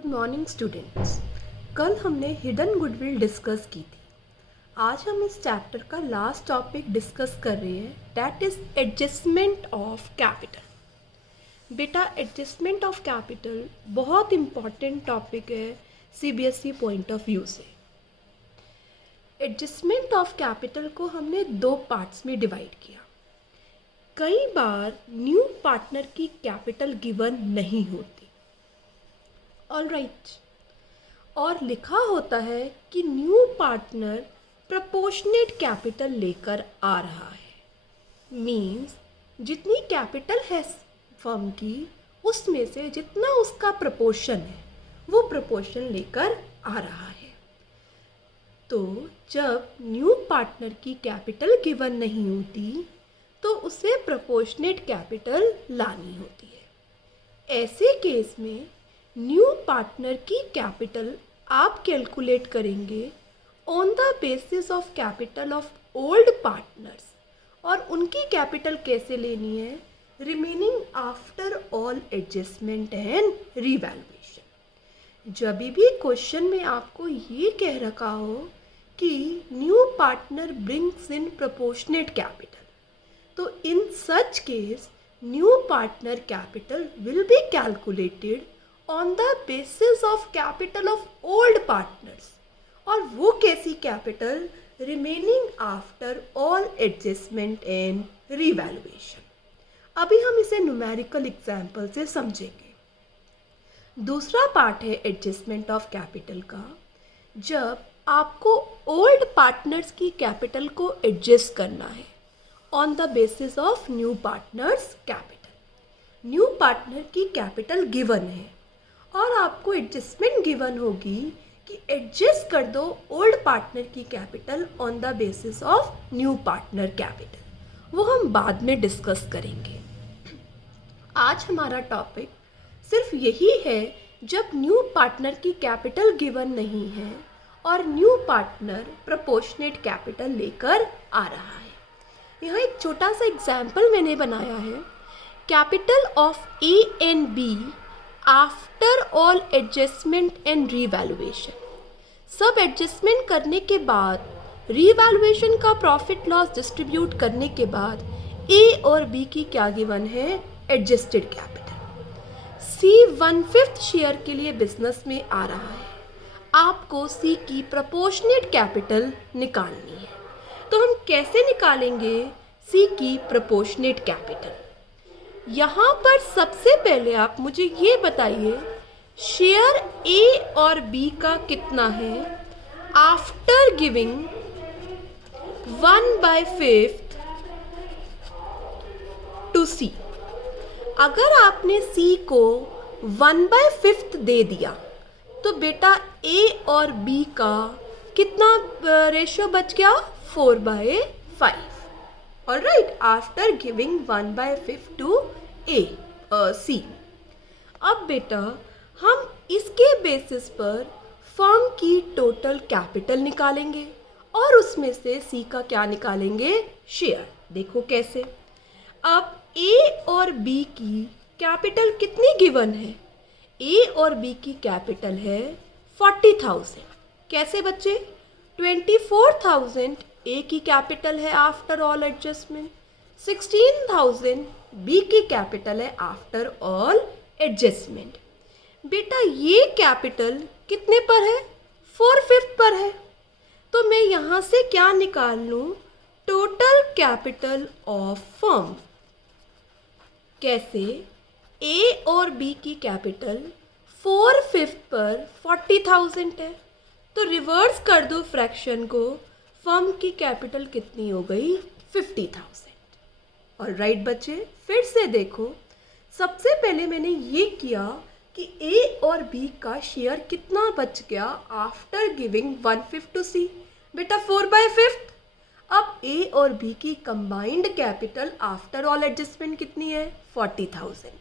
Good morning students. कल हमने hidden goodwill discuss की थी। आज हम इस चैप्टर का लास्ट टॉपिक डिस्कस कर रहे हैं, that is adjustment of capital. बेटा, एडजस्टमेंट ऑफ कैपिटल बहुत इम्पॉर्टेंट टॉपिक है सीबीएसई पॉइंट ऑफ व्यू से। एडजस्टमेंट ऑफ कैपिटल को हमने दो पार्ट्स में डिवाइड किया। कई बार न्यू पार्टनर की कैपिटल गिवन नहीं होती, ऑलराइट, और लिखा होता है कि न्यू पार्टनर प्रपोर्शनेट कैपिटल लेकर आ रहा है। मीन्स जितनी कैपिटल है फर्म की, उसमें से जितना उसका प्रपोर्शन है वो प्रपोर्शन लेकर आ रहा है। तो जब न्यू पार्टनर की कैपिटल गिवन नहीं होती तो उसे प्रपोर्शनेट कैपिटल लानी होती है। ऐसे केस में न्यू पार्टनर की कैपिटल आप कैलकुलेट करेंगे on the basis of capital of old partners, और उनकी कैपिटल कैसे लेनी है, remaining after all adjustment and revaluation. जब भी क्वेश्चन में आपको ये कह रखा हो कि new partner brings in proportionate capital, तो in such case new partner capital will be calculated on the basis of capital of old partners, और वो कैसी capital, remaining after all adjustment and revaluation। अभी हम इसे न्यूमेरिकल एग्जाम्पल से समझेंगे। दूसरा पार्ट है एडजस्टमेंट ऑफ कैपिटल का, जब आपको ओल्ड पार्टनर्स की कैपिटल को एडजस्ट करना है on the basis of new partners capital. New partner की कैपिटल गिवन है और आपको एडजस्टमेंट गिवन होगी कि एडजस्ट कर दो ओल्ड पार्टनर की capital on the basis of new partner capital. वो हम बाद में डिस्कस करेंगे। आज हमारा टॉपिक सिर्फ यही है, जब न्यू पार्टनर की कैपिटल गिवन नहीं है और न्यू पार्टनर प्रपोर्शनेट कैपिटल लेकर आ रहा है। यहाँ एक छोटा सा एग्जाम्पल मैंने बनाया है, capital of A and B after all adjustment and revaluation. सब एडजस्टमेंट करने के बाद, रीवैल्यूएशन का प्रॉफिट लॉस डिस्ट्रीब्यूट करने के बाद ए और बी की क्या गिवन है, एडजस्टेड कैपिटल। सी 1/5 शेयर के लिए बिजनेस में आ रहा है, आपको सी की प्रपोर्शनेट कैपिटल निकालनी है। तो हम कैसे निकालेंगे सी की प्रपोर्शनेट कैपिटल? यहाँ पर सबसे पहले आप मुझे ये बताइए, शेयर ए और बी का कितना है आफ्टर गिविंग 1/5 टू सी। अगर आपने सी को 1/5 दे दिया तो बेटा ए और बी का कितना रेशियो बच गया, 4/5। ऑलराइट, आफ्टर गिविंग 1/5 टू ए सी। अब बेटा हम इसके बेसिस पर फर्म की टोटल कैपिटल निकालेंगे और उसमें से सी का क्या निकालेंगे, शेयर। देखो कैसे। अब ए और बी की कैपिटल कितनी गिवन है, ए और बी की कैपिटल है 40,000। कैसे बच्चे, 24,000 ए की कैपिटल है आफ्टर ऑल एडजस्टमेंट, 16,000 बी की कैपिटल है आफ्टर ऑल एडजस्टमेंट। बेटा ये कैपिटल कितने पर है, 4/5 पर है। तो मैं यहाँ से क्या निकाल लूँ, टोटल कैपिटल ऑफ फर्म। कैसे, ए और बी की कैपिटल 4/5 पर 40,000 है, तो रिवर्स कर दो फ्रैक्शन को, फर्म की कैपिटल कितनी हो गई, 50,000। ऑलराइट बच्चे, फिर से देखो। सबसे पहले मैंने ये किया कि ए और बी का शेयर कितना बच गया आफ्टर गिविंग 1/5 टू सी, बेटा 4/5। अब ए और बी की combined capital after all adjustment कितनी है, 40,000।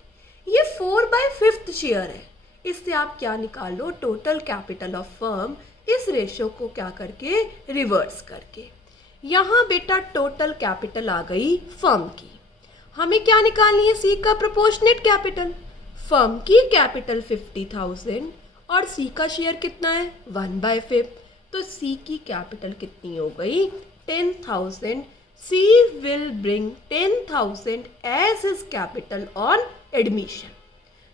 ये 4/5 शेयर है, इससे आप क्या निकालो, टोटल कैपिटल ऑफ फर्म, इस रेशियो को क्या करके, रिवर्स करके। यहाँ बेटा टोटल कैपिटल आ गई फर्म की। हमें क्या निकालनी है, सी का प्रपोर्शनेट कैपिटल। फर्म की कैपिटल 50,000 और सी का शेयर कितना है 1/5, तो सी की कैपिटल कितनी हो गई 10,000. C will bring 10,000 as his capital on admission.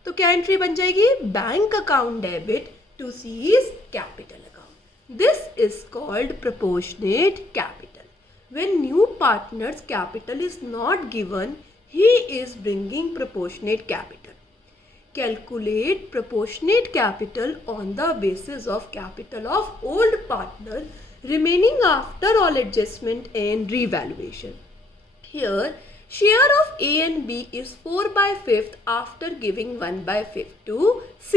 तो क्या एंट्री बन जाएगी bank account debit to C's capital account. This is called proportionate capital. When new partner's capital is not given, he is bringing proportionate capital. Calculate proportionate capital on the basis of capital of old partner remaining after all adjustment and revaluation. Here, share of A and B is 4/5 after giving 1/5 to C.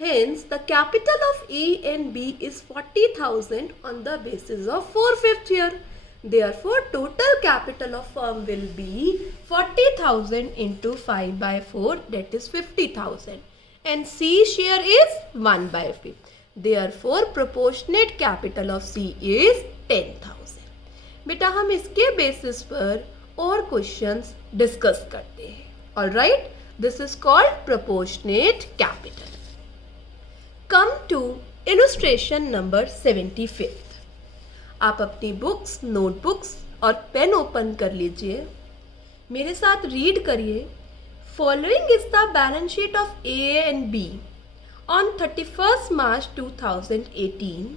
Hence, the capital of A and B is 40,000 on the basis of 4/5 here. Therefore, total capital of firm will be 40,000 into 5/4, that is 50,000. And C share is 1/5. Therefore, proportionate capital of C is 10,000. बेटा हम इसके basis पर और questions discuss करते हैं. Alright, this is called proportionate capital. Come to illustration number 75. आप अपनी books, notebooks और पेन ओपन कर लीजिए. मेरे साथ रीड करिए. Following is the balance sheet of A and be on 31 मार्च 2018.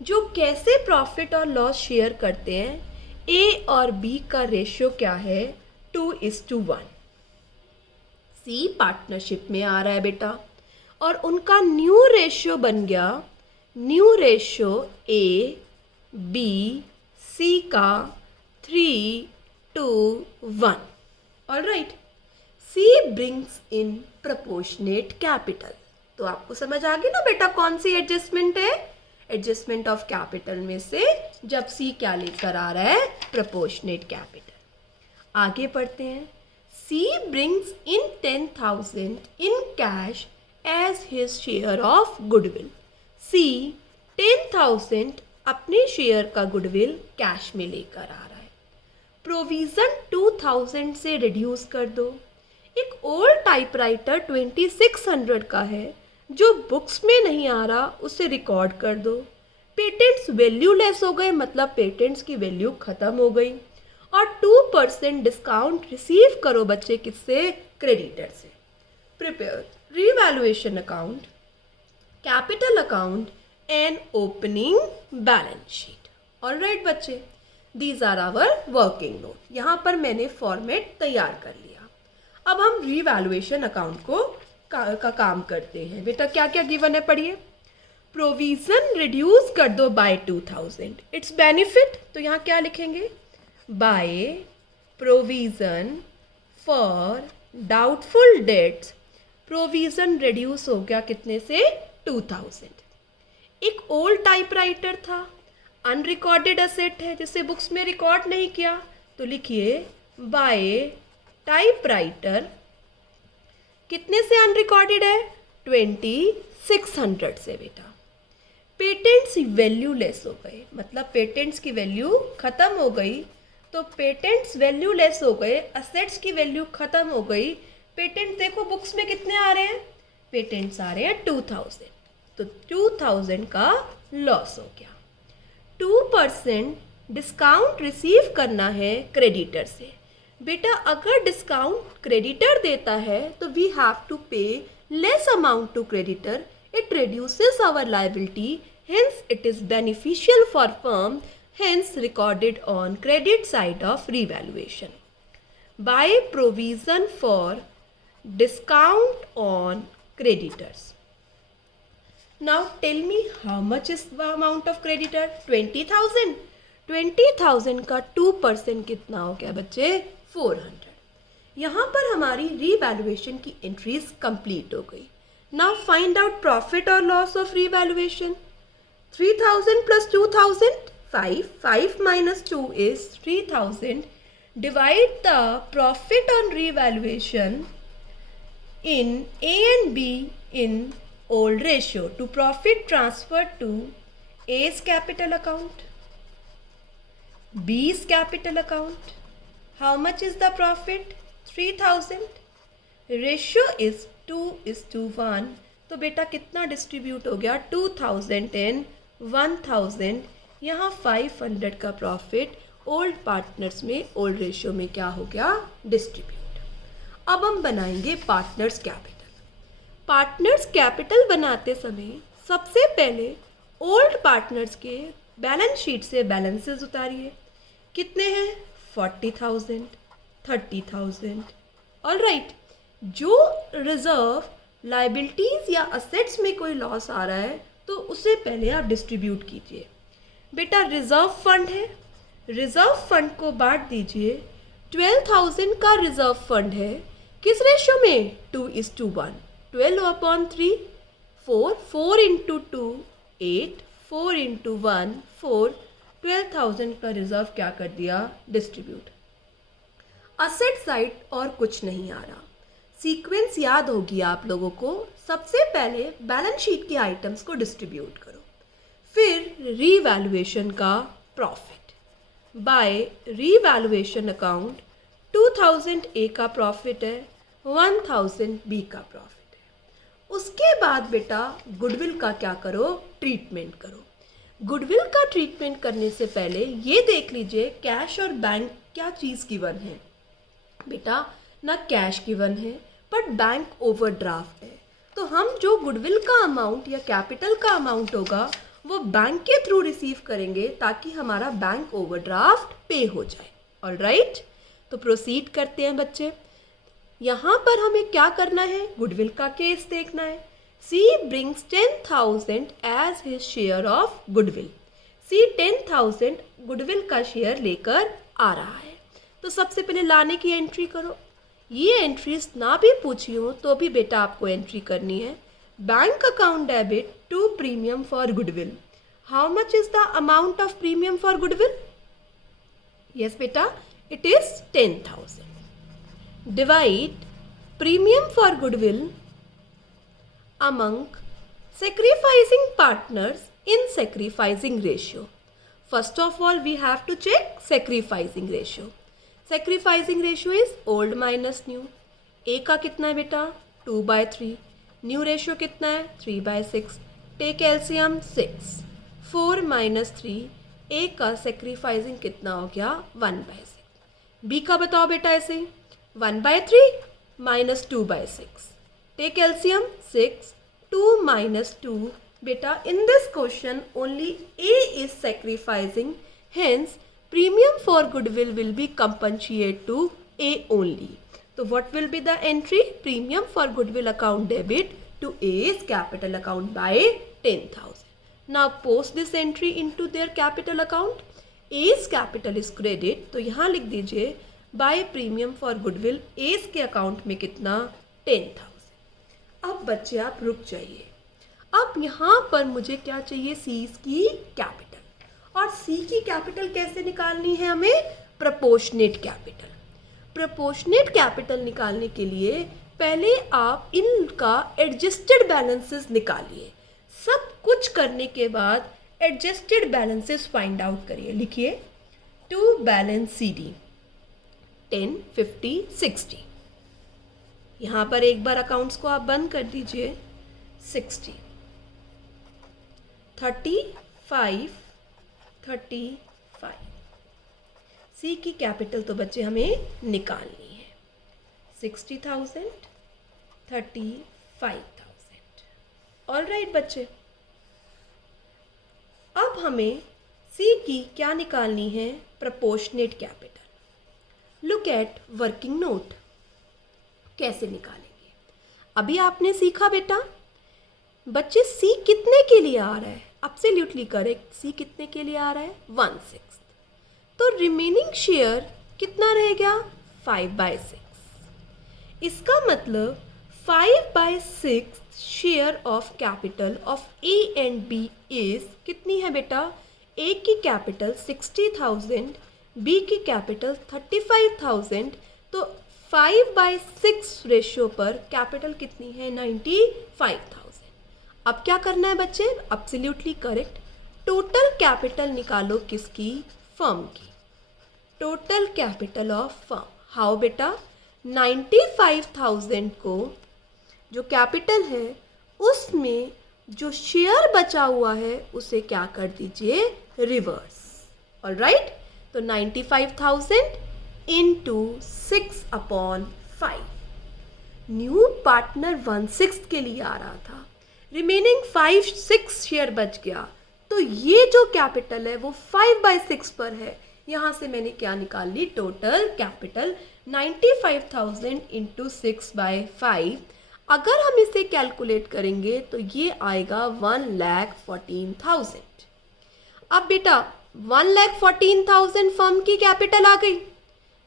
जो कैसे प्रॉफिट और लॉस शेयर करते हैं. ए और बी का रेशियो क्या है 2:1. सी पार्टनरशिप में आ रहा है बेटा और उनका न्यू रेशियो बन गया new ratio A B C का 3:1. Alright, C brings in proportionate capital. तो आपको समझ आ गया ना बेटा कौन सी एडजस्टमेंट है. एडजस्टमेंट ऑफ कैपिटल में से जब सी क्या लेकर आ रहा है प्रपोर्शनेट कैपिटल. आगे पढ़ते हैं. C brings in 10,000 in cash as his share of goodwill. C 10,000 अपने शेयर का गुडविल कैश में लेकर आ रहा है. प्रोविज़न 2,000 से रिड्यूस कर दो. एक ओल्ड टाइपराइटर 2600 का है जो बुक्स में नहीं आ रहा, उसे रिकॉर्ड कर दो. पेटेंट्स वैल्यू लेस हो गए, मतलब पेटेंट्स की वैल्यू ख़त्म हो गई. और 2% डिस्काउंट रिसीव करो बच्चे किससे क्रेडिटर से. Prepare revaluation account, capital account and opening balance sheet. Alright बच्चे, these are our working note. यहाँ पर मैंने फॉर्मेट तैयार कर लिया. अब हम रीवैल्यूएशन अकाउंट को का काम करते हैं. बेटा क्या क्या गिवन है पढ़िए. प्रोविज़न रिड्यूस कर दो बाय 2,000. इट्स बेनिफिट, तो यहाँ क्या लिखेंगे by provision for doubtful debts. Provision reduce हो गया कितने से 2,000. एक ओल्ड टाइपराइटर था, अनरिकॉर्डेड असेट है जिसे बुक्स में रिकॉर्ड नहीं किया, तो लिखिए बाय टाइपराइटर. कितने से अनरिकॉर्डेड है 2600 से बेटा. पेटेंट्स वैल्यू लेस हो गए, मतलब पेटेंट्स की वैल्यू ख़त्म हो गई. तो पेटेंट्स वैल्यू लेस हो गए, असेट्स की वैल्यू ख़त्म हो गई. पेटेंट देखो बुक्स में कितने आ रहे हैं, पेटेंट्स आ रहे हैं 2000, तो 2000 का लॉस हो गया. 2% डिस्काउंट रिसीव करना है क्रेडिटर से. बेटा अगर डिस्काउंट क्रेडिटर देता है तो we have to pay less amount to creditor. It reduces our liability, hence it is beneficial for firm, hence recorded on credit side of revaluation. By provision for discount on creditors. Now tell me how much is the amount of creditor? 20,000. 20,000 का 2% कितना हो गया बच्चे 400. यहाँ पर हमारी revaluation की entries complete हो गई. नाउ फाइंड आउट प्रॉफिट और loss of revaluation. 3,000 plus 2,000 5. 5 minus 2 is 3,000. Divide the profit on revaluation in A and B in old ratio to profit transferred to A's capital account, B's capital account. How much is the profit? 3,000. Ratio is 2:1. तो बेटा कितना distribute हो गया, 2000 and 1000, यहाँ 500 का profit old partners में, old ratio में क्या हो गया, डिस्ट्रीब्यूट। अब हम बनाएंगे पार्टनर्स कैपिटल। पार्टनर्स कैपिटल बनाते समय सबसे पहले ओल्ड पार्टनर्स के बैलेंस शीट से बैलेंसेस उतारिए। कितने हैं, 40,000, 30,000। ऑलराइट, जो रिजर्व लाइबिलिटीज या असेट्स में कोई लॉस आ रहा है तो उसे पहले आप डिस्ट्रीब्यूट कीजिए। बेटा रिजर्व फंड है, रिजर्व फंड को बांट दीजिए। 12,000 का रिजर्व फंड है, किस रेशियो में, 2:1। 12/3, 4, 4 इंटू 2 8, 4 इंटू 1 4, 12,000 का रिजर्व क्या कर दिया, डिस्ट्रीब्यूट। असेट साइड और कुछ नहीं आ रहा। सीक्वेंस याद होगी आप लोगों को, सबसे पहले बैलेंस शीट के आइटम्स को डिस्ट्रीब्यूट करो, फिर रीवैल्यूएशन का प्रॉफिट बाय रीवैल्यूएशन अकाउंट। 2000 ए का प्रॉफिट है, 1000 बी का प्रॉफिट है। उसके बाद बेटा गुडविल का क्या करो, ट्रीटमेंट करो। गुडविल का ट्रीटमेंट करने से पहले ये देख लीजिए कैश और बैंक क्या चीज़ गिवन है। बेटा ना कैश गिवन है बट बैंक ओवरड्राफ्ट है, तो हम जो गुडविल का अमाउंट या कैपिटल का अमाउंट होगा वो बैंक के थ्रू रिसीव करेंगे ताकि हमारा बैंक ओवरड्राफ्ट पे हो जाए। ऑलराइट, तो प्रोसीड करते हैं बच्चे। यहाँ पर हमें क्या करना है, गुडविल का केस देखना है। C brings 10,000 as his share of goodwill. C 10,000 goodwill का शेयर लेकर आ रहा है, तो सबसे पहले लाने की एंट्री करो। ये एंट्रीज ना भी पूछी हो तो भी बेटा आपको एंट्री करनी है। Bank account debit to premium for goodwill. How much is the amount of premium for goodwill? Yes बेटा, it is 10,000। Divide premium for goodwill among sacrificing partners in sacrificing ratio. First of all, we have to check sacrificing ratio. Sacrificing ratio is old minus new. A का कितना है बेटा, 2/3. New ratio कितना है, 3/6. Take LCM 6. 4 minus 3. A का sacrificing कितना हो गया, 1/6. B का बताओ बेटा ऐसे, 1/3 minus 2/6. Take LCM 6, 2 minus 2. Beta, in this question only A is sacrificing, hence premium for goodwill will be compensate to A only. So what will be the entry? Premium for goodwill account debit to A's capital account by 10,000. Now post this entry into their capital account. A's capital is credit, तो यहाँ लिख दीजिए by premium for goodwill A's के account में कितना, 10,000। अब बच्चे आप रुक जाइए। अब यहाँ पर मुझे क्या चाहिए, सी की कैपिटल। और सी की कैपिटल कैसे निकालनी है हमें, प्रपोर्शनेट कैपिटल। प्रपोर्शनेट कैपिटल निकालने के लिए पहले आप इनका एडजस्टेड बैलेंसेस निकालिए। सब कुछ करने के बाद एडजस्टेड बैलेंसेस फाइंड आउट करिए। लिखिए, टू बैलेंस सी डी 10, 50, 60। यहाँ पर एक बार अकाउंट्स को आप बंद कर दीजिए। 60, 35, 35। सी की कैपिटल तो बच्चे हमें निकालनी है, 60,000, 35,000। ऑलराइट बच्चे, अब हमें सी की क्या निकालनी है, proportionate capital. Look at working note, कैसे निकालेंगे। अभी आपने सीखा बेटा, बच्चे सी कितने के लिए आ रहा है, एब्सोल्युटली करेक्ट, सी कितने के लिए आ रहा है, 1/6। तो रिमेनिंग शेयर कितना रहेगा, 5/6। इसका मतलब 5/6 share of capital of A and B is कितनी है बेटा, ए की कैपिटल 60,000, बी की कैपिटल 35,000, तो 5/6 रेशियो पर कैपिटल कितनी है, 95,000। अब क्या करना है बच्चे, एब्सोल्युटली करेक्ट, टोटल कैपिटल निकालो किसकी, फर्म की। Total capital of firm, how बेटा, 95,000 को जो कैपिटल है उसमें जो शेयर बचा हुआ है उसे क्या कर दीजिए, रिवर्स। ऑलराइट, तो 95,000 इंटू 6/5। न्यू पार्टनर 1/6 के लिए आ रहा था, रिमेनिंग 6 शेयर बच गया, तो ये जो कैपिटल है वो 5/6 पर है। यहाँ से मैंने क्या निकाल ली, टोटल कैपिटल 95,000 इंटू 6/5। अगर हम इसे कैलकुलेट करेंगे तो ये आएगा 1,14,000। अब बेटा 1,14,000 फर्म की कैपिटल आ गई।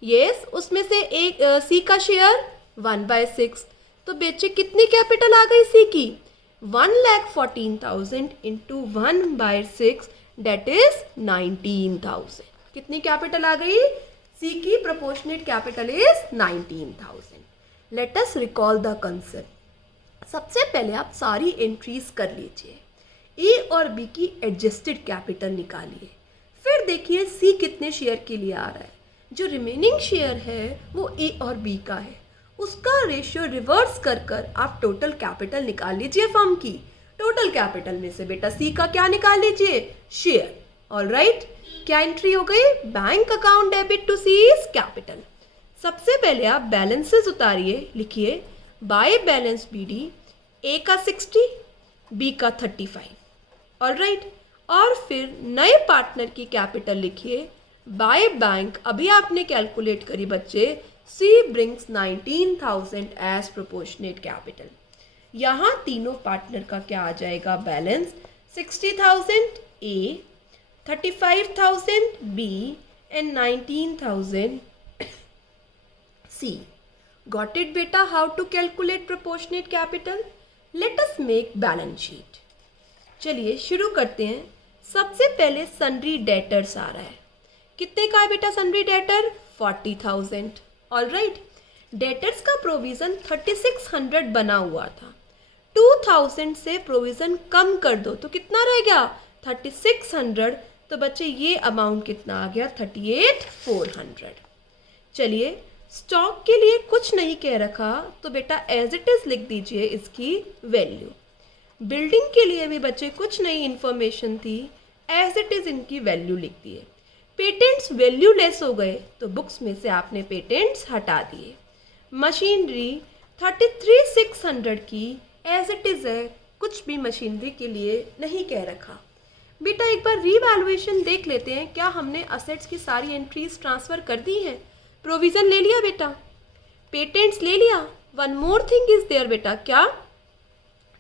यस, उसमें से एक सी का शेयर 1/6, तो बच्चे कितनी कैपिटल आ गई सी की, 1,14,000 इंटू 1/6 डेट इज 19,000। कितनी कैपिटल आ गई, सी की proportionate capital is 19,000। Let us recall the concept. सबसे पहले आप सारी एंट्रीज कर लीजिए, ए और बी की एडजस्टेड कैपिटल निकालिए, फिर देखिए सी कितने शेयर के लिए आ रहा है। जो रिमेनिंग शेयर है वो ए और बी का है, उसका रेशियो रिवर्स कर कर आप टोटल कैपिटल निकाल लीजिए फर्म की। टोटल कैपिटल में से बेटा सी का क्या निकाल लीजिए, शेयर। ऑलराइट, क्या एंट्री हो गई, bank account debit to C is capital. सबसे पहले आप बैलेंसेस उतारिए, लिखिए बाय बैलेंस बीडी, ए का 60, बी का 35। ऑलराइट, और फिर नए पार्टनर की कैपिटल लिखिए बाय बैंक, अभी आपने कैलकुलेट करी बच्चे, C brings 19,000 as proportionate capital. यहाँ तीनों पार्टनर का क्या आ जाएगा balance, 60,000 A, 35,000 B and 19,000 C. Got it बेटा, how to calculate proportionate capital. Let us make balance sheet. चलिए शुरू करते हैं। सबसे पहले सन्ड्री डेटर्स आ रहा है, कितने का है बेटा सन्ड्री डेटर, 40,000। ऑलराइट, डेटर्स का प्रोविज़न 3600 बना हुआ था, 2000 से प्रोविज़न कम कर दो तो कितना रह गया, 3600। तो बच्चे ये अमाउंट कितना आ गया, 38,400। चलिए स्टॉक के लिए कुछ नहीं कह रखा तो बेटा एज इट इज़ लिख दीजिए इसकी वैल्यू। बिल्डिंग के लिए भी बच्चे कुछ नई इन्फॉर्मेशन थी, एज इट इज़ इनकी वैल्यू लिख दिए। पेटेंट्स वैल्यू लेस हो गए तो बुक्स में से आपने पेटेंट्स हटा दिए। मशीनरी 33,600 की एज इट इज़ है, कुछ भी मशीनरी के लिए नहीं कह रखा। बेटा एक बार रीवैल्यूएशन देख लेते हैं, क्या हमने असेट्स की सारी एंट्रीज ट्रांसफ़र कर दी हैं, प्रोविज़न ले लिया बेटा, पेटेंट्स ले लिया। One more thing is there बेटा, क्या,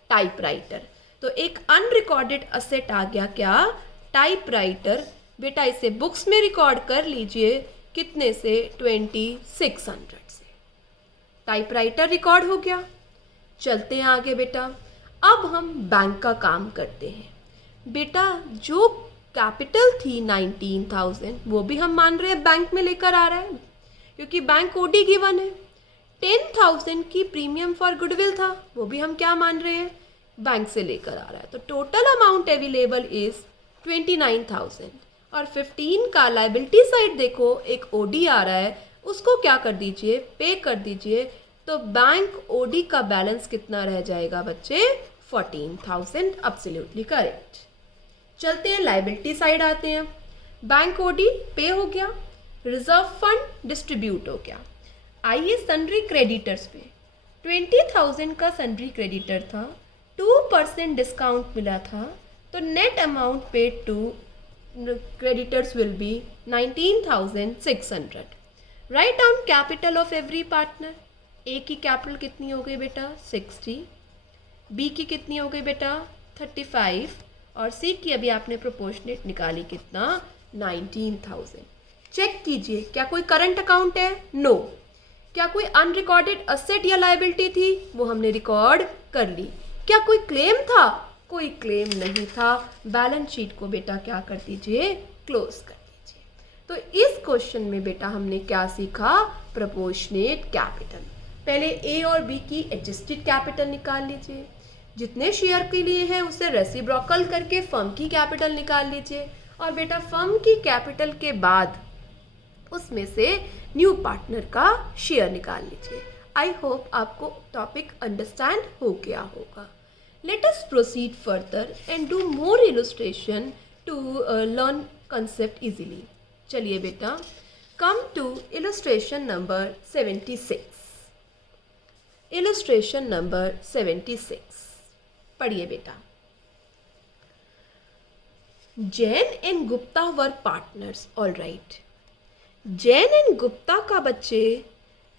टाइपराइटर। तो एक अनरिकॉर्डेड असेट आ गया, क्या, टाइपराइटर। बेटा इसे बुक्स में रिकॉर्ड कर लीजिए, कितने से, 2600 से। टाइपराइटर रिकॉर्ड हो गया। चलते हैं आगे बेटा, अब हम बैंक का काम करते हैं। बेटा जो कैपिटल थी 19,000 वो भी हम मान रहे हैं बैंक में लेकर आ रहा है, क्योंकि बैंक ओडी गिवन है। 10,000 की प्रीमियम फॉर गुडविल था, वो भी हम क्या मान रहे हैं, बैंक से लेकर आ रहा है। तो टोटल अमाउंट अवेलेबल इज 29,000। और 15 का लाइबिलिटी साइड देखो, एक ओडी आ रहा है, उसको क्या कर दीजिए, पे कर दीजिए। तो बैंक ओडी का बैलेंस कितना रह जाएगा बच्चे, 14,000। Absolutely correct. चलते हैं लाइबिलिटी साइड आते हैं। बैंक ओडी पे हो गया, रिजर्व फंड डिस्ट्रीब्यूट हो गया। आइए सन्ड्री क्रेडिटर्स पे, 20,000 का सन्ड्री क्रेडिटर था, 2% डिस्काउंट मिला था, तो net amount paid to creditors will be 19,600। Write down capital of every partner. A की कैपिटल कितनी हो गई बेटा, 60, बी की कितनी हो गई बेटा, 35, और सी की अभी आपने प्रोपोर्शनेट निकाली कितना, 19,000। चेक कीजिए क्या कोई करंट अकाउंट है, नो। क्या कोई अनरिकॉर्डेड असेट या लायबिलिटी थी, वो हमने रिकॉर्ड कर ली। क्या कोई क्लेम था, कोई क्लेम नहीं था। बैलेंस शीट को बेटा क्या कर दीजिए, क्लोज कर दीजिए। तो इस क्वेश्चन में बेटा हमने क्या सीखा, प्रोपोर्शनेट कैपिटल। पहले ए और बी की एडजस्टेड कैपिटल निकाल लीजिए, जितने शेयर के लिए है उसे रेसिप्रोकल करके फर्म की कैपिटल निकाल लीजिए, और बेटा फर्म की कैपिटल के बाद उसमें से न्यू पार्टनर का शेयर निकाल लीजिए। आई होप आपको टॉपिक अंडरस्टैंड हो गया होगा। Let us proceed further and do more illustration to learn concept easily. चलिए बेटा, come to illustration number 76. Illustration number 76. पढ़िए बेटा. Jain and Gupta were partners. All right, Jain and Gupta का बच्चे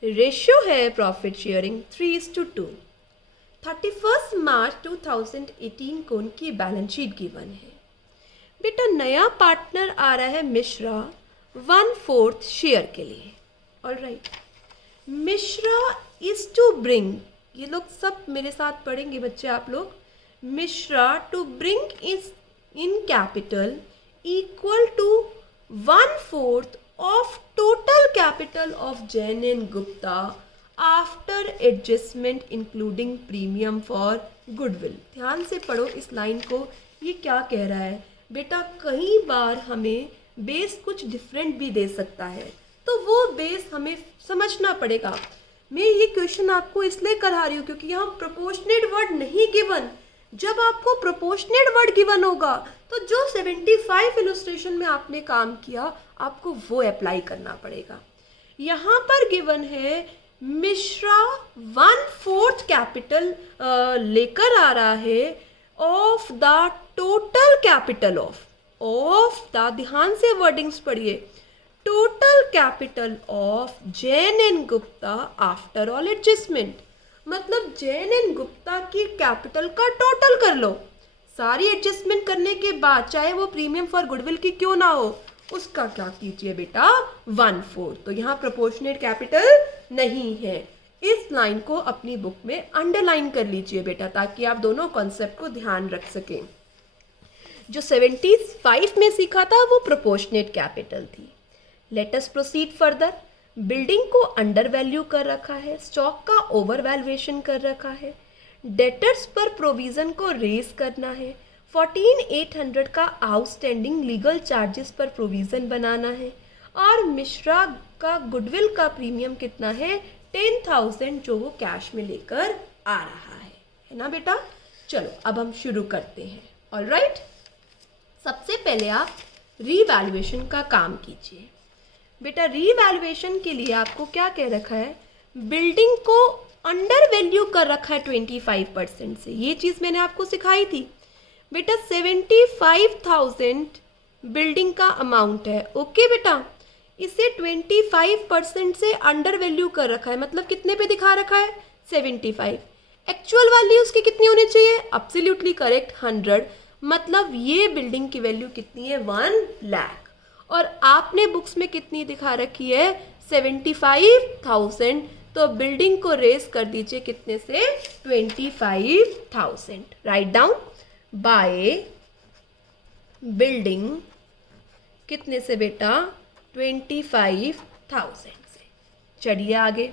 रेशियो है प्रॉफिट शेयरिंग 3:2. 31 मार्च 2018 को उनकी बैलेंस शीट गिवन है. बेटा नया पार्टनर आ रहा है मिश्रा 1/4 शेयर के लिए. All right, Mishra is to bring, ये लोग सब मेरे साथ पढ़ेंगे बच्चे आप लोग. Mishra to bring is in capital equal to 1/4 of total capital of Jain and Gupta after adjustment including premium for goodwill. ध्यान से पढ़ो इस लाइन को, ये क्या कह रहा है बेटा. कई बार हमें बेस कुछ डिफरेंट भी दे सकता है, तो वो बेस हमें समझना पड़ेगा. मैं ये क्वेश्चन आपको इसलिए करा रही हूँ क्योंकि यहाँ प्रोपोर्शनेट वर्ड नहीं गिवन. जब आपको प्रोपोर्शनेट वर्ड गिवन होगा तो जो 75 इलस्ट्रेशन में आपने काम किया आपको वो अप्लाई करना पड़ेगा. यहाँ पर गिवन है मिश्रा 1/4 कैपिटल लेकर आ रहा है of the total capital of the, ध्यान से वर्डिंग्स पढ़िए, total capital of Jain and Gupta after all adjustment. मतलब जैन एंड गुप्ता की कैपिटल का टोटल कर लो, सारी एडजस्टमेंट करने के बाद, चाहे वो प्रीमियम फॉर गुडविल की क्यों ना हो, उसका क्या कीजिए बेटा 1/4. तो यहाँ प्रोपोर्शनेट कैपिटल नहीं है. इस लाइन को अपनी बुक में अंडरलाइन कर लीजिए बेटा, ताकि आप दोनों कॉन्सेप्ट को ध्यान रख सकें. जो 75 में सीखा था वो प्रोपोर्शनेट कैपिटल थी. Let us proceed further. Building को अंडर वैल्यू कर रखा है, स्टॉक का ओवर वैल्यूएशन कर रखा है, डेटर्स पर प्रोविज़न को रेज करना है, 14,800 का आउटस्टैंडिंग लीगल चार्जेस पर प्रोविज़न बनाना है, और मिश्रा का गुडविल का प्रीमियम कितना है 10,000 जो वो कैश में लेकर आ रहा है ना बेटा. चलो अब हम शुरू करते हैं. ऑल राइट, सबसे पहले आप रीवैल्यूएशन का काम कीजिए बेटा. रीवैल्यूएशन के लिए आपको क्या कह रखा है, बिल्डिंग को अंडर वैल्यू कर रखा है 25% से. ये चीज़ मैंने आपको सिखाई थी बेटा. 75,000 बिल्डिंग का अमाउंट है. ओके बेटा, इसे 25% से अंडर वैल्यू कर रखा है, मतलब कितने पे दिखा रखा है 75. एक्चुअल वैल्यू उसकी कितनी होनी चाहिए, एब्सोल्युटली करेक्ट 100. मतलब ये बिल्डिंग की वैल्यू कितनी है 1 लाख, और आपने बुक्स में कितनी दिखा रखी है 75,000. तो बिल्डिंग को रेस कर दीजिए कितने से 25,000. Write down. बाय बिल्डिंग कितने से बेटा 25,000 से. चलिए आगे.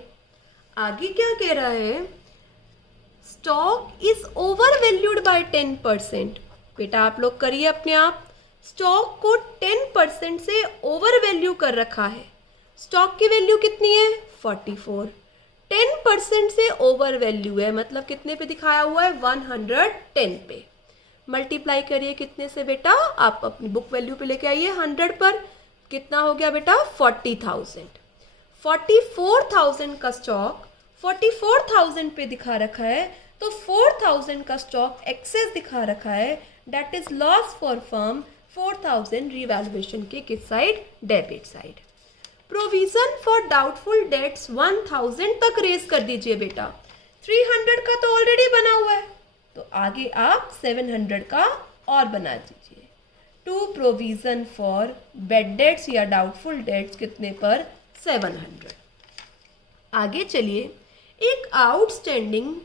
आगे क्या कह रहा है, stock is over valued bye 10%. बेटा आप लोग करिए अपने आप. स्टॉक को 10% से ओवर वैल्यू कर रखा है. स्टॉक की वैल्यू कितनी है 44. 10% से ओवर वैल्यू है, मतलब कितने पे दिखाया हुआ है 110 पे. मल्टीप्लाई करिए कितने से बेटा, आप अपनी बुक वैल्यू पे लेके आइए 100 पर. कितना हो गया बेटा 40,000. 44,000 का स्टॉक 44,000 पे दिखा रखा है, तो 4,000 का स्टॉक एक्सेस दिखा रखा है. That is loss for firm. 4,000 revaluation के किस side, debit side. Provision for doubtful dates 1,000 तक रेज कर दीजिए बेटा. 300 का तो ऑलरेडी बना हुआ है, तो आगे आप 700 का और बना दीजिए. To provision for bad debts या डाउटफुल डेट्स कितने पर 700. आगे चलिए. एक आउटस्टैंडिंग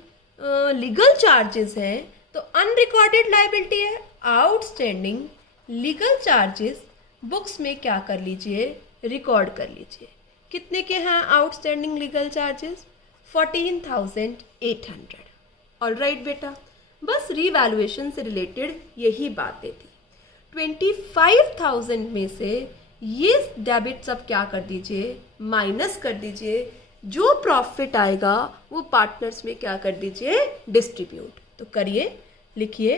लीगल चार्जेस है, तो अनरिकॉर्डेड लायबिलिटी है. आउटस्टैंडिंग लीगल चार्जेस बुक्स में क्या कर लीजिए, रिकॉर्ड कर लीजिए. कितने के हैं outstanding legal charges 14,800. All right बेटा, बस रीवैल्यूएशन से रिलेटेड यही बातें थी. 25,000 में से ये डेबिट सब क्या कर दीजिए, माइनस कर दीजिए. जो प्रॉफिट आएगा वो पार्टनर्स में क्या कर दीजिए, डिस्ट्रीब्यूट. तो करिए. लिखिए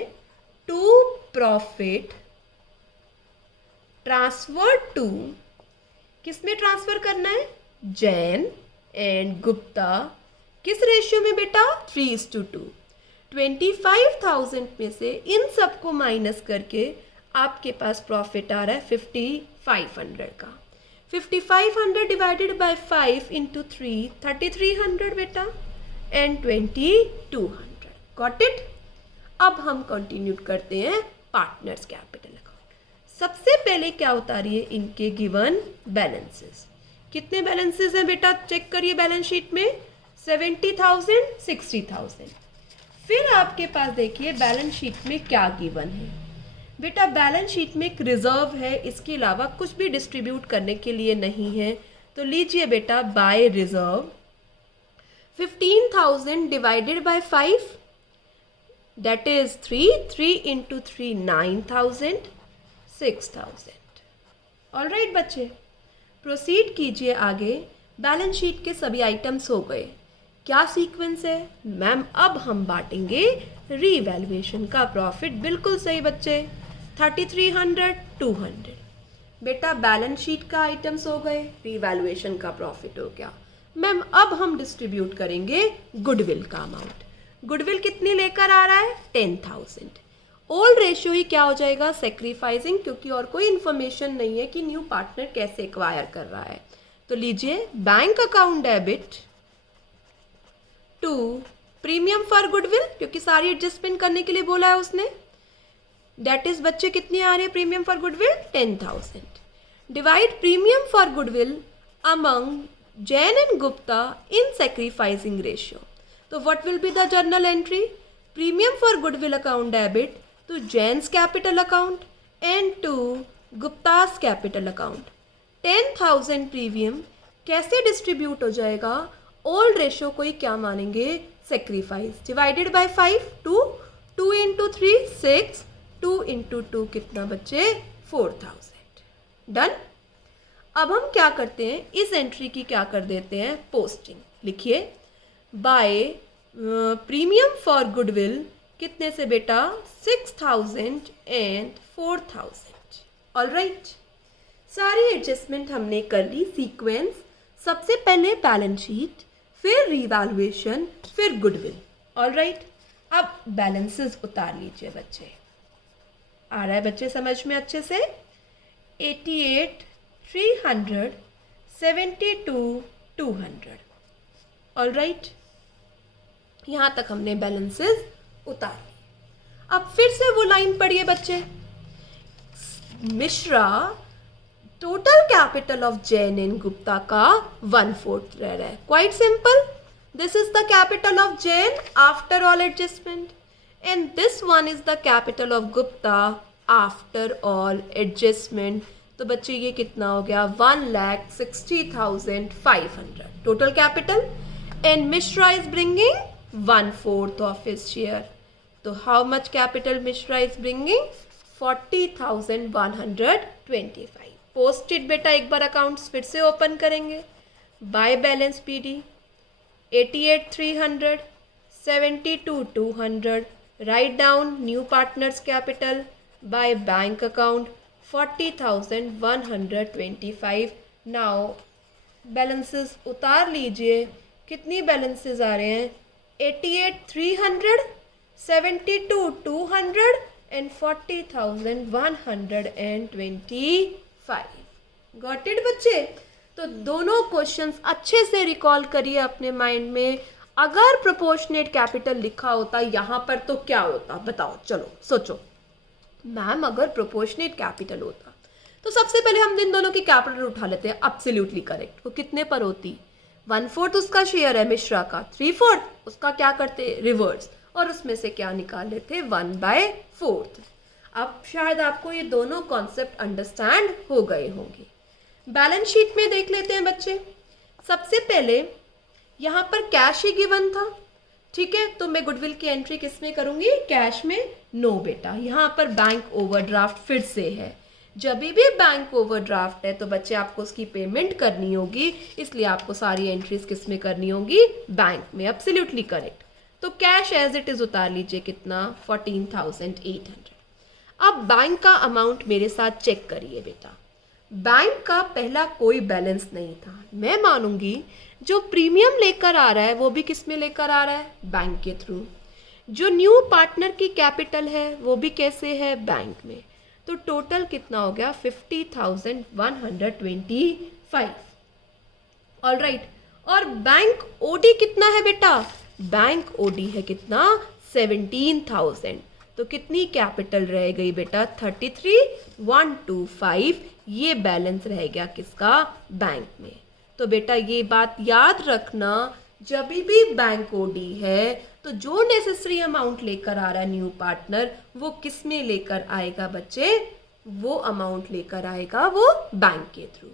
टू प्रॉफिट ट्रांसफर टू, किस में ट्रांसफर करना है? जैन एंड गुप्ता। किस रेशियो में बेटा? 3:2। 25,000 में से इन सबको माइनस करके आपके पास प्रॉफिट आ रहा है 5,500 का। 5,500 डिवाइडेड बाय 5 इंटू 3, 3,300 बेटा, एंड 2,200। Got it? अब हम कंटिन्यू करते हैं पार्टनर्स कैपिटल अकाउंट। सबसे पहले क्या उतारिए? इनके गिवन बैलेंसेस। कितने बैलेंसेस हैं बेटा? चेक करिए बैलेंस शीट में। 70,000, 60,000। फिर आपके पास देखिए बैलेंस शीट में क्या गिवन है बेटा। बैलेंस शीट में एक रिजर्व है, इसके अलावा कुछ भी डिस्ट्रीब्यूट करने के लिए नहीं है। तो लीजिए बेटा by reserve 15,000 divided by 5, that is 3 into 3 9,000, 6,000। Alright बच्चे, प्रोसीड कीजिए आगे। बैलेंस शीट के सभी आइटम्स हो गए। क्या सीक्वेंस है मैम? अब हम बांटेंगे रीवैल्यूएशन का प्रॉफिट। बिल्कुल सही बच्चे, 3,300, 200। बेटा बैलेंस शीट का आइटम्स हो गए, रीवैल्यूएशन का प्रॉफिट हो गया। मैम अब हम डिस्ट्रीब्यूट करेंगे गुडविल का अमाउंट। गुडविल कितनी लेकर आ रहा है? 10,000। ओल्ड रेशियो ही क्या हो जाएगा? सेक्रीफाइसिंग, क्योंकि और कोई इन्फॉर्मेशन नहीं है कि न्यू पार्टनर कैसे एक्वायर कर रहा है। तो लीजिए bank account debit to premium for goodwill, क्योंकि सारी एडजस्टमेंट करने के लिए बोला है उसने। दैट इज बच्चे कितने आ रहे हैं premium for goodwill? 10,000। Divide premium for goodwill among Jain and Gupta in sacrificing ratio. तो what will be the journal entry? Premium for goodwill account debit to Jain's capital account and to Gupta's capital account. 10,000 प्रीमियम कैसे distribute हो जाएगा? Old ratio को ही क्या मानेंगे? Sacrifice. Divided by 5, 2 into 3 6, 2 into 2 कितना बच्चे? 4,000। डन। अब हम क्या करते हैं, इस एंट्री की क्या कर देते हैं? पोस्टिंग। लिखिए बाय प्रीमियम फॉर गुडविल कितने से बेटा? 6,000 एंड 4,000। ऑलराइट, सारी एडजस्टमेंट हमने कर ली। सीक्वेंस, सबसे पहले बैलेंस शीट, फिर रीवैल्यूएशन, फिर गुडविल। ऑलराइट, अब बैलेंसेस उतार लीजिए बच्चे। आ रहा है बच्चे समझ में अच्छे से? 88,300, 72,200। ऑलराइट, यहाँ तक हमने बैलेंसेस उतार ली। अब फिर से वो लाइन पढ़िए बच्चे। Mishra total capital of Jain and Gupta का 1/4 रह रहा है। Quite simple, this is the capital of Jain after all adjustment and this one is the capital of Gupta after all adjustment. तो बच्चे ये कितना हो गया? 1,60,500 total capital and Mishra is bringing 1/4 of his share. तो how much capital Mishra is bringing? 40,125। Posted बेटा एक बार अकाउंट्स फिर से ओपन करेंगे। By balance PD 88,300, 72,200। Write down new partners capital by bank account 40,125। Now balances उतार लीजिए। कितनी बैलेंसेस आ रहे हैं? 88,300, 72,200 एंड 40,125। गॉट इट बच्चे? तो दोनों क्वेश्चंस अच्छे से रिकॉल करिए अपने माइंड में। अगर प्रोपोर्शनेट कैपिटल लिखा होता यहाँ पर तो क्या होता? बताओ, चलो सोचो। मैम अगर प्रोपोर्शनेट कैपिटल होता तो सबसे पहले हम इन दोनों की कैपिटल उठा लेते हैं। Absolutely correct. वो कितने पर होती? 1/4 उसका शेयर है मिश्रा का, 3/4 उसका क्या करते? रिवर्स, और उसमें से क्या निकाल लेते? 1/4। अब शायद आपको ये दोनों कॉन्सेप्ट अंडरस्टैंड हो गए होंगे। बैलेंस शीट में देख लेते हैं बच्चे। सबसे पहले यहाँ पर कैश ही गिवन था, ठीक है? तो मैं गुडविल की एंट्री किस में करूँगी? कैश में। नो बेटा, यहाँ पर बैंक ओवरड्राफ्ट फिर से है। जब भी बैंक ओवरड्राफ्ट है तो बच्चे आपको उसकी पेमेंट करनी होगी, इसलिए आपको सारी एंट्रीज किस में करनी होगी? बैंक में। Absolutely correct. तो कैश एज इट इज उतार लीजिए, कितना 14,800। अब बैंक का अमाउंट मेरे साथ चेक करिए बेटा। बैंक का पहला कोई बैलेंस नहीं था, मैं मानूंगी जो प्रीमियम लेकर आ रहा है वो भी किस में लेकर आ रहा है, बैंक के थ्रू। जो न्यू पार्टनर की कैपिटल है वो भी कैसे है, बैंक में। तो टोटल कितना हो गया 50,125। All right. और बैंक ओडी कितना है बेटा, बैंक ओडी है कितना 17,000। तो कितनी कैपिटल रह गई बेटा 33,125। ये बैलेंस रह गया किसका, बैंक में। तो बेटा ये बात याद रखना, जब भी बैंक ओडी है तो जो नेसेसरी अमाउंट लेकर आ रहा है न्यू पार्टनर वो किस में लेकर आएगा बच्चे, वो अमाउंट लेकर आएगा वो बैंक के थ्रू।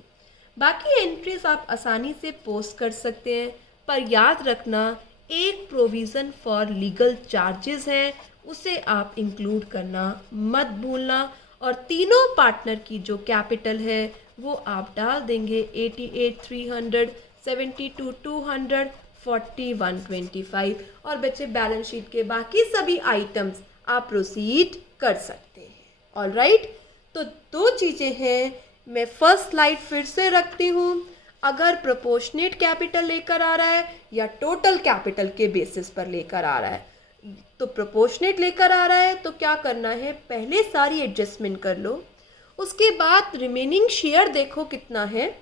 बाकी एंट्रीज आप आसानी से पोस्ट कर सकते हैं, पर याद रखना एक प्रोविज़न फॉर लीगल चार्जेस है, उसे आप इंक्लूड करना मत भूलना। और तीनों पार्टनर की जो कैपिटल है वो आप डाल देंगे 88,300, 72,200, 41,125। और बच्चे बैलेंस शीट के बाकी सभी आइटम्स आप प्रोसीड कर सकते हैं। All right. तो दो चीज़ें हैं, मैं फर्स्ट स्लाइड फिर से रखती हूँ। अगर प्रोपोर्शनेट कैपिटल लेकर आ रहा है या टोटल कैपिटल के बेसिस पर लेकर आ रहा है, तो प्रोपोर्शनेट लेकर आ रहा है तो क्या करना है, पहले सारी एडजस्टमेंट कर लो, उसके बाद रिमेनिंग शेयर देखो कितना है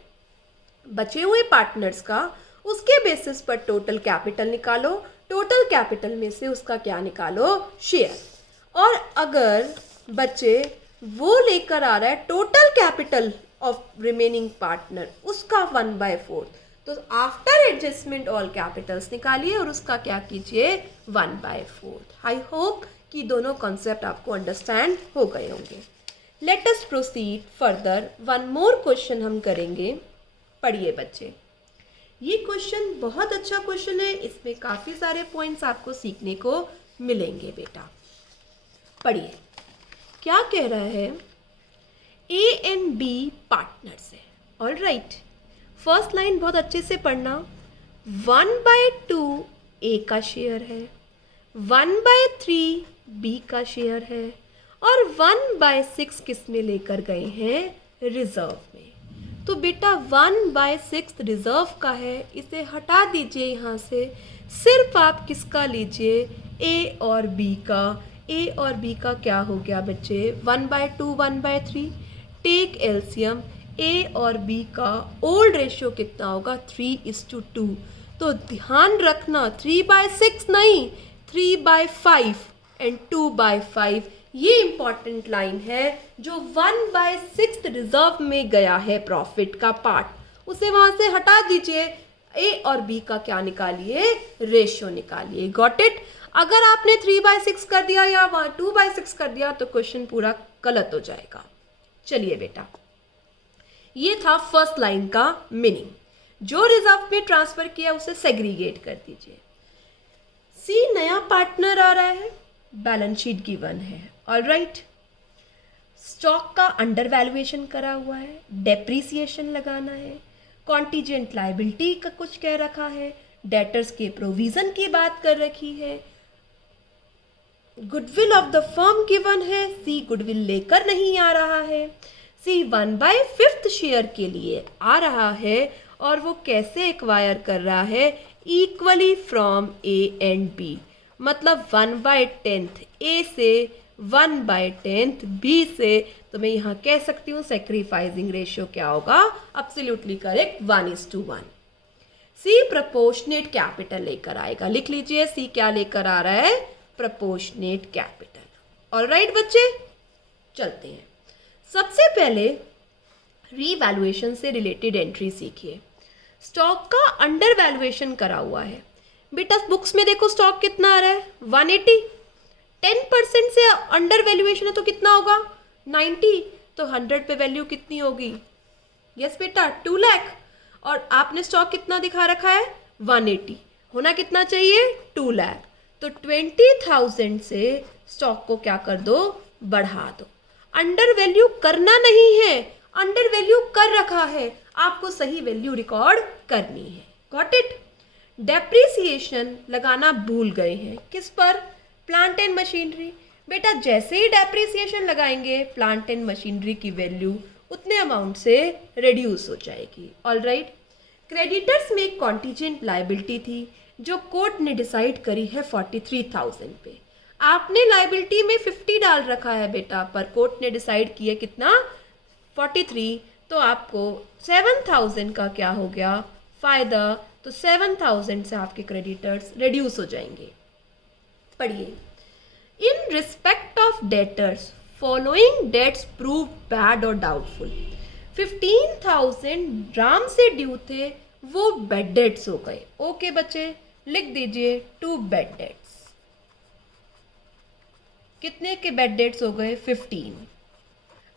बचे हुए पार्टनर्स का, उसके बेसिस पर टोटल कैपिटल निकालो, टोटल कैपिटल में से उसका क्या निकालो, शेयर। और अगर बच्चे वो लेकर आ रहा है total capital of remaining partner उसका 1/4, तो आफ्टर एडजस्टमेंट ऑल कैपिटल्स निकालिए और उसका क्या कीजिए 1/4। आई होप कि दोनों कॉन्सेप्ट आपको अंडरस्टैंड हो गए होंगे। Let us proceed further. One more question हम करेंगे। पढ़िए बच्चे, ये क्वेश्चन बहुत अच्छा क्वेश्चन है, इसमें काफ़ी सारे पॉइंट्स आपको सीखने को मिलेंगे बेटा। पढ़िए क्या कह रहा है, ए एंड बी पार्टनर्स है। ऑल राइट, फर्स्ट लाइन बहुत अच्छे से पढ़ना। 1/2 ए का शेयर है, 1/3 बी का शेयर है और 1/6 किस में लेकर गए हैं, रिजर्व में। तो बेटा 1/6 रिजर्व का है, इसे हटा दीजिए यहाँ से, सिर्फ आप किसका लीजिए, ए और बी का। ए और बी का क्या हो गया बच्चे 1/2 1/3, टेक एलसीएम। ए और बी का ओल्ड रेशियो कितना होगा 3:2। तो ध्यान रखना 3/6 नहीं, 3/5 एंड 2/5। ये इंपॉर्टेंट लाइन है, जो 1/6 रिजर्व में गया है प्रॉफिट का पार्ट, उसे वहां से हटा दीजिए। ए और बी का क्या निकालिए, रेशियो निकालिए। Got it. अगर आपने 3/6 कर दिया या 2/6 कर दिया तो क्वेश्चन पूरा गलत हो जाएगा। चलिए बेटा, ये था फर्स्ट लाइन का मीनिंग। जो रिजर्व में ट्रांसफर किया उसे सेग्रीगेट कर दीजिए। सी नया पार्टनर आ रहा है, बैलेंस शीट गिवन है। ऑल राइट, स्टॉक का अंडर वैल्यूएशन करा हुआ है, डेप्रीसिएशन लगाना है, कॉन्टीजेंट लायबिलिटी का कुछ कह रखा है, डेटर्स के प्रोविजन की बात कर रखी है, goodwill of the firm given है। सी गुडविल लेकर नहीं आ रहा है, सी 1/5 शेयर के लिए आ रहा है और वो कैसे एक्वायर कर रहा है, equally from A and B. मतलब 1/10 ए से 1/10 बी से। तो मैं यहाँ कह सकती हूँ सेक्रीफाइसिंग रेशियो क्या होगा, एब्सोल्युटली करेक्ट 1:1। सी प्रोपोर्शनेट कैपिटल लेकर आएगा, लिख लीजिए सी क्या लेकर आ रहा है, प्रोपोर्शनेट कैपिटल। ऑल राइट बच्चे, चलते हैं। सबसे पहले रीवैल्यूएशन से रिलेटेड एंट्री सीखिए। स्टॉक का अंडर वैल्यूएशन करा हुआ है बेटा, बुक्स में देखो स्टॉक कितना आ रहा है 180, 10% से अंडर वैल्यूएशन है तो कितना होगा 90, तो 100 पे वैल्यू कितनी होगी, यस बेटा 2 लाख। और आपने स्टॉक कितना दिखा रखा है 180, होना कितना चाहिए 2 लाख। तो 20,000 से स्टॉक को क्या कर दो, बढ़ा दो। अंडर वैल्यू करना नहीं है, अंडर वैल्यू कर रखा है, आपको सही वैल्यू रिकॉर्ड करनी है। Got it. डेप्रिसिएशन लगाना भूल गए हैं। किस पर? Plant and machinery. बेटा जैसे ही डेप्रिसिएशन लगाएंगे प्लांट एंड मशीनरी की वैल्यू उतने अमाउंट से रिड्यूस हो जाएगी। ऑलराइट, क्रेडिटर्स में एक कॉन्टीजेंट लाइबिलिटी थी जो कोर्ट ने डिसाइड करी है 43,000 पे। आपने लाइबिलिटी में 50 डाल रखा है बेटा, पर कोर्ट ने डिसाइड किया कितना? 43, तो आपको 7,000 का क्या हो गया? फायदा। तो 7,000 से आपके क्रेडिटर्स रिड्यूस हो जाएंगे। पढ़िए, in respect of debtors following debts prove bad और डाउटफुल। 15,000 राम से ड्यू थे, वो बैड डेट्स हो गए। ओके बच्चे, लिख दीजिए 2 बैड डेट्स। कितने के बैड डेट्स हो गए? 15।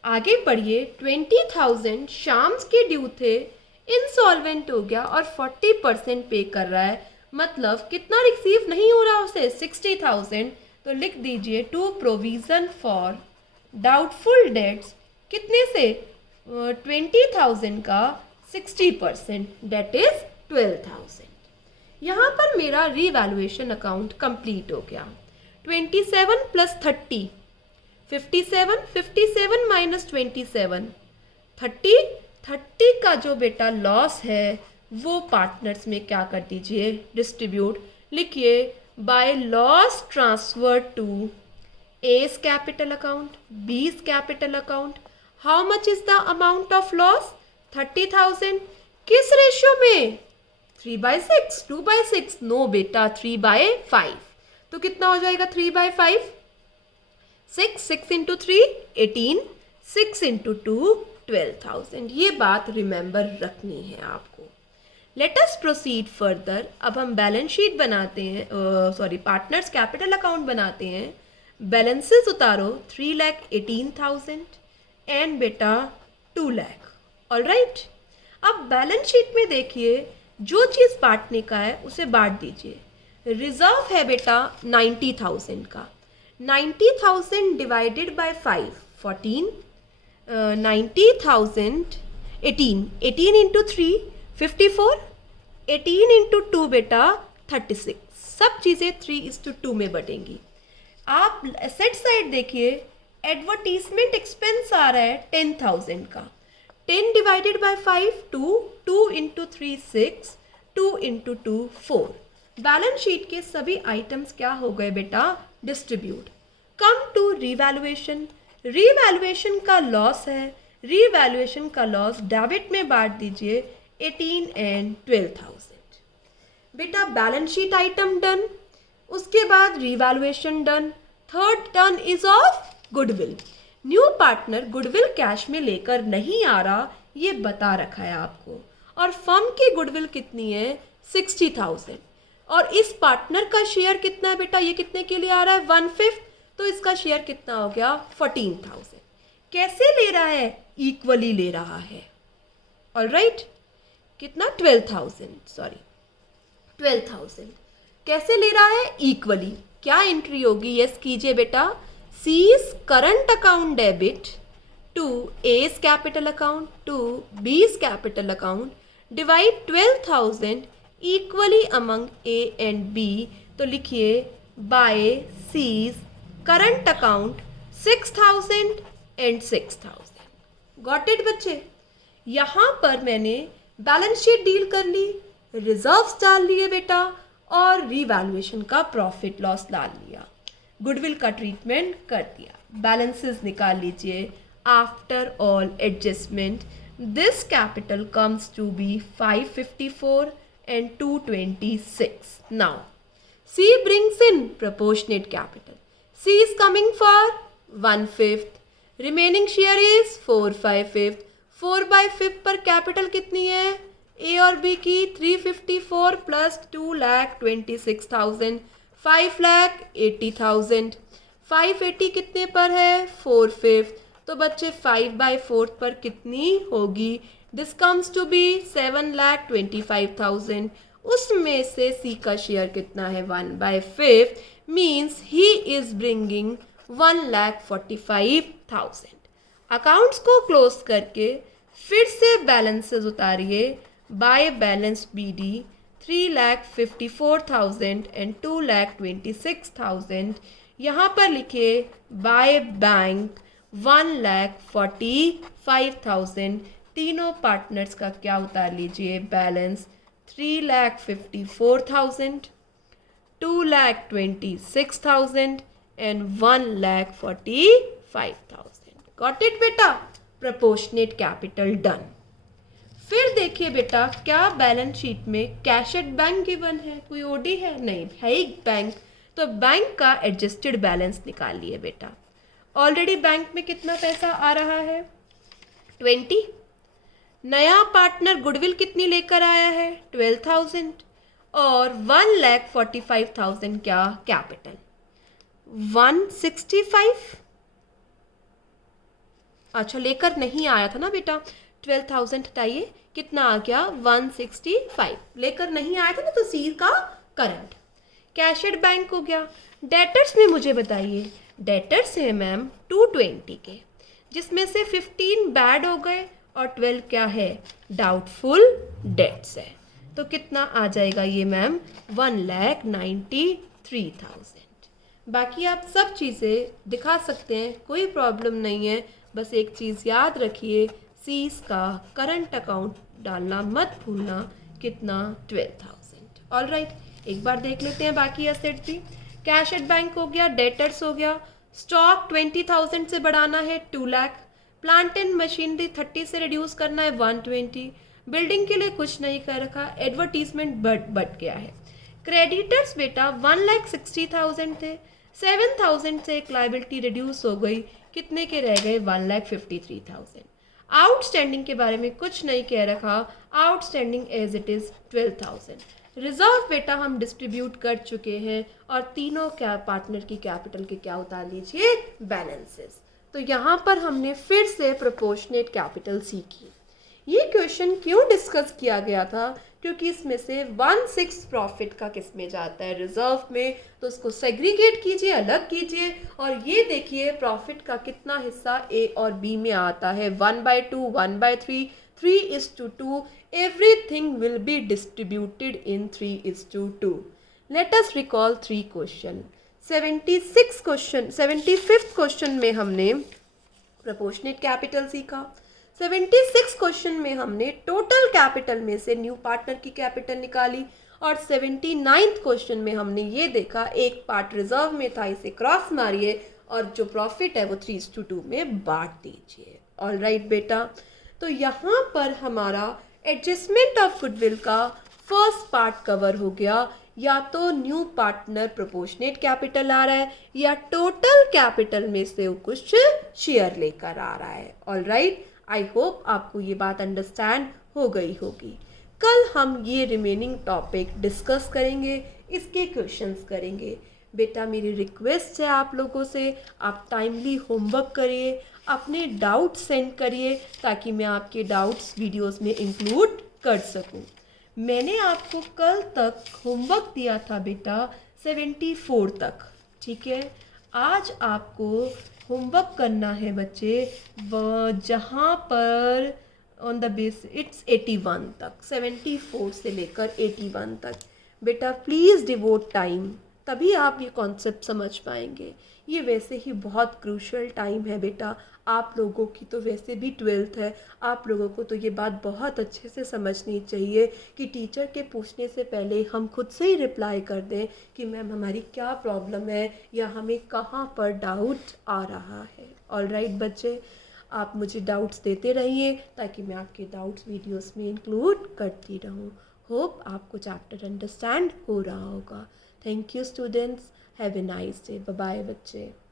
आगे पढ़िए, 20,000 शाम्स के ड्यू थे, इंसॉल्वेंट हो गया और 40% पे कर रहा है, मतलब कितना रिसीव नहीं हो रहा उसे? 60,000। तो लिख दीजिए to provision for doubtful debts. कितने से? 20,000 का 60%, डेट इज 12,000। यहाँ पर मेरा रीवैल्यूएशन अकाउंट कंप्लीट हो गया। 27 प्लस 30, 57, 57 माइनस 27, 30 का जो बेटा लॉस है वो पार्टनर्स में क्या कर दीजिए? डिस्ट्रीब्यूट। लिखिए, by loss transfer to A's capital account, B's capital account. How much is the amount of loss? 30,000। किस रेशियो में? 3/6, 2/6? नो बेटा, 3/5। तो कितना हो जाएगा 3/5? 6 इंटू 3 18, 6 इंटू 2 12,000। ये बात रिमेंबर रखनी है आपको। Let us proceed further. अब हम बैलेंस शीट बनाते हैं, पार्टनर्स कैपिटल अकाउंट बनाते हैं। बैलेंसेस उतारो, 3,18,000 एंड बेटा 2 लाख। ऑलराइट, अब बैलेंस शीट में देखिए जो चीज़ बांटने का है उसे बांट दीजिए। रिजर्व है बेटा 90,000 का। 90,000 डिवाइडेड बाय 5, 14। 90,000 18 इंटू 3 54, 18 इंटू 2 बेटा 36। सब चीज़ें 3:2 में बटेंगी। आप एसेट साइड देखिए, एडवर्टीजमेंट एक्सपेंस आ रहा है 10,000 का। 10 divided by 5 2, 2 into 3 6, 2 into 2 4। Balance sheet के सभी आइटम्स क्या हो गए बेटा? Distribute. Come to revaluation. Revaluation का लॉस है, रीवैल्यूएशन का लॉस डेबिट में बांट दीजिए 18 एंड 12,000। बेटा बैलेंस शीट आइटम डन, उसके बाद revaluation done. Third turn is of goodwill. New partner goodwill cash में लेकर नहीं आ रहा, ये बता रखा है आपको। और फर्म की गुडविल कितनी है? 60,000। और इस पार्टनर का शेयर कितना है बेटा? ये कितने के लिए आ रहा है? 1/5। तो इसका शेयर कितना हो गया? 14,000। कैसे ले रहा है? इक्वली ले रहा है। ऑलराइट, कितना? 12,000। कैसे ले रहा है? इक्वली। क्या एंट्री होगी? यस कीजिए बेटा। C's current account debit to A's capital account to B's capital account, divide 12,000 equally among A and B. तो लिखिए by C's current account 6,000 and 6,000। Got it बच्चे? यहाँ पर मैंने बैलेंस शीट डील कर ली, रिजर्व्स डाल लिए बेटा, और रीवैल्यूएशन का प्रॉफिट लॉस डाल लिया, गुडविल का ट्रीटमेंट कर दिया। बैलेंसेस निकाल लीजिए। After all adjustment this capital comes to be 554 and 226. Now, C brings in proportionate capital. C is coming for 1/5. Remaining share is 4/5. 4/5 पर कैपिटल कितनी है? A और B की 354 प्लस 2,26,000, 5,80,000। 580 कितने पर है? 4/5। तो बच्चे 5/4 पर कितनी होगी? This comes to be 7,25,000। उसमें से सी का शेयर कितना है? 1/5। Means he is bringing 1,45,000। Accounts को क्लोज करके फिर से बैलेंसेस उतारिए। बाय बैलेंस BD 3,54,000 एंड 2,26,000। यहाँ पर लिखे बाय बैंक 1,45,000। तीनों पार्टनर्स का क्या उतार लीजिए बैलेंस 3,54,000, 2,26,000 एंड 1,45,000। गॉट इट बेटा? Proportionate capital done. फिर देखिए बेटा क्या बैलेंस शीट में कैश एट बैंक गिवन है? कोई ओडी है? नहीं है ही बैंक, तो बैंक का एडजस्टेड बैलेंस निकालिए बेटा। ऑलरेडी बैंक में कितना पैसा आ रहा है 20। नया पार्टनर गुडविल कितनी लेकर आया है 12,000 और 1,45,000 क्या कैपिटल 165। अच्छा लेकर नहीं आया था ना बेटा, 12,000 हटाइए, कितना आ गया 165। लेकर नहीं आया था ना, तो सी का करंट। कैश एट बैंक हो गया। डेटर्स में मुझे बताइए, डेटर्स है मैम 220 के, जिसमें से 15 बैड हो गए और 12 क्या है डाउटफुल डेट्स है। तो कितना आ जाएगा ये मैम 1,93,000। बाकी आप सब चीज़ें दिखा सकते हैं, कोई प्रॉब्लम नहीं है। बस एक चीज़ याद रखिए, सीज का करंट अकाउंट डालना मत भूलना। कितना 12,000। ऑल राइट, एक बार देख लेते हैं बाकी एसेट भी। कैश एट बैंक हो गया, डेटर्स हो गया, स्टॉक 20,000 से बढ़ाना है 2 लाख, प्लांट एंड मशीनरी 30 से रिड्यूस करना है 120, बिल्डिंग के लिए कुछ नहीं कर रखा, एडवर्टीजमेंट बढ़ गया है। क्रेडिटर्स बेटा 1,60,000 थे, 7,000 से एक लाइबिलिटी रिड्यूस हो गई, कितने के रह गए 1,53,000। आउटस्टैंडिंग के बारे में कुछ नहीं कह रखा, outstanding as it is 12,000। Reserve बेटा हम डिस्ट्रीब्यूट कर चुके हैं और तीनों क्या पार्टनर की कैपिटल के क्या उतार लीजिए बैलेंसेस। तो यहाँ पर हमने फिर से प्रोपोर्शनेट कैपिटल सीखी। ये क्वेश्चन क्यों डिस्कस किया गया था? क्योंकि इसमें से 1/6 प्रॉफिट का किस में जाता है रिजर्व में, तो उसको सेग्रीगेट कीजिए, अलग कीजिए और ये देखिए प्रॉफिट का कितना हिस्सा ए और बी में आता है 1/2, 1/3, 3:2। Everything will be distributed in 3:2। Let us recall 3 question. 75th question में हमने प्रोपोर्शनेट कैपिटल सीखा। 76 क्वेश्चन में हमने टोटल कैपिटल में से न्यू पार्टनर की कैपिटल निकाली और 79th क्वेश्चन में हमने ये देखा एक पार्ट रिजर्व में था, इसे क्रॉस मारिए और जो प्रॉफिट है वो 3:2 में बांट दीजिए। ऑल राइट बेटा, तो यहाँ पर हमारा एडजस्टमेंट ऑफ गुडविल का फर्स्ट पार्ट कवर हो गया। या तो न्यू पार्टनर प्रोपोर्शनेट कैपिटल आ रहा है या टोटल कैपिटल में से वो कुछ शेयर लेकर आ रहा है। ऑल राइट, आई होप आपको ये बात अंडरस्टैंड हो गई होगी। कल हम ये रिमेनिंग टॉपिक डिस्कस करेंगे, इसके क्वेश्चंस करेंगे। बेटा मेरी रिक्वेस्ट है आप लोगों से, आप टाइमली होमवर्क करिए, अपने डाउट्स सेंड करिए ताकि मैं आपके डाउट्स वीडियोस में इंक्लूड कर सकूं। मैंने आपको कल तक होमवर्क दिया था बेटा 74 तक, ठीक है। आज आपको होमवर्क करना है बच्चे जहाँ पर ऑन द बेस इट्स 81 तक, 74 से लेकर 81 तक। बेटा प्लीज़ डिवोट टाइम, तभी आप ये कॉन्सेप्ट समझ पाएंगे। ये वैसे ही बहुत क्रूशियल टाइम है बेटा, आप लोगों की तो वैसे भी 12th है, आप लोगों को तो ये बात बहुत अच्छे से समझनी चाहिए कि टीचर के पूछने से पहले हम खुद से ही रिप्लाई कर दें कि मैम हमारी क्या प्रॉब्लम है या हमें कहाँ पर डाउट आ रहा है। ऑल राइट बच्चे, आप मुझे डाउट्स देते रहिए ताकि मैं आपके डाउट्स वीडियोस में इंक्लूड करती रहूँ। होप आपको चैप्टर अंडरस्टैंड हो रहा होगा। Thank you students, have a nice day. Bye bye बच्चे।